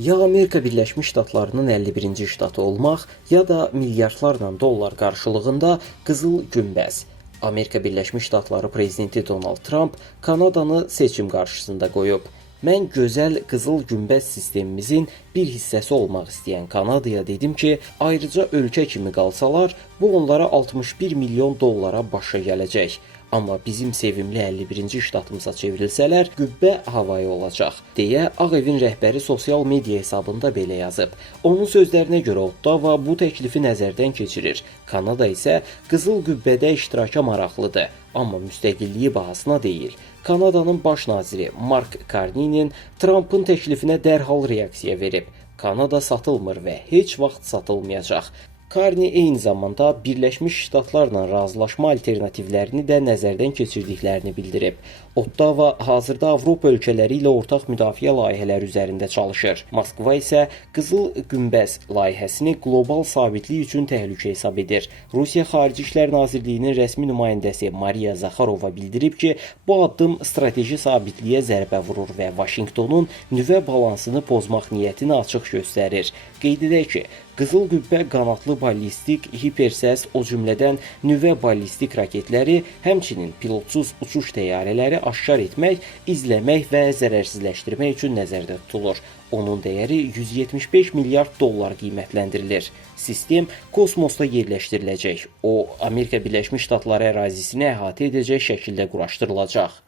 Ya Amerika Birləşmiş Ştatlarının 51-ci ştatı olmaq, ya da milyardlarla dollar qarşılığında Qızıl Günbəz. Amerika Birləşmiş Ştatları prezidenti Donald Trump Kanadanı seçim qarşısında qoyub. Mən gözəl Qızıl Günbəz sistemimizin bir hissəsi olmaq istəyən Kanadaya dedim ki, ayrıca ölkə kimi qalsalar, bu onlara 61 milyon dollara başa gələcək. Amma bizim sevimli 51-ci ştatımıza çevrilsələr, qübbə havayı olacaq, deyə Ağ Evin rəhbəri sosial media hesabında belə yazıb. Onun sözlərinə görə Ottawa bu təklifi nəzərdən keçirir. Kanada isə Qızıl Qübbədə iştiraka maraqlıdır, amma müstəqilliyi bahasına deyil. Kanadanın baş naziri Mark Carney'nin Trump'ın təklifinə dərhal reaksiya verib. Kanada satılmır və heç vaxt satılmayacaq. Carney eyni zamanda Birləşmiş Ştatlarla razılaşma alternativlərini də nəzərdən keçirdiklərini bildirib. Ottawa hazırda Avropa ölkələri ilə ortaq müdafiə layihələri üzərində çalışır. Moskva isə Qızıl Günbəz layihəsini qlobal sabitlik üçün təhlükə hesab edir. Rusiya Xarici İşlər Nazirliyinin rəsmi nümayəndəsi Mariya Zakharova bildirib ki, bu addım strateji sabitliyə zərbə vurur və Vaşinqtonun nüvə balansını pozmaq niyyətini açıq göstərir. Qeyd edək ki, Qızıl Qübbə qanadlı ballistik, hipersəs, o cümlədən nüvə ballistik raketləri, həmçinin pilotsuz uçuş təyyarələri aşkar etmək, izləmək və zərərsizləşdirmək üçün nəzərdə tutulur. Onun dəyəri 175 milyard dollar qiymətləndirilir. Sistem kosmosda yerləşdiriləcək. O, Amerika Birləşmiş Ştatları ərazisini əhatə edəcək şəkildə quraşdırılacaq.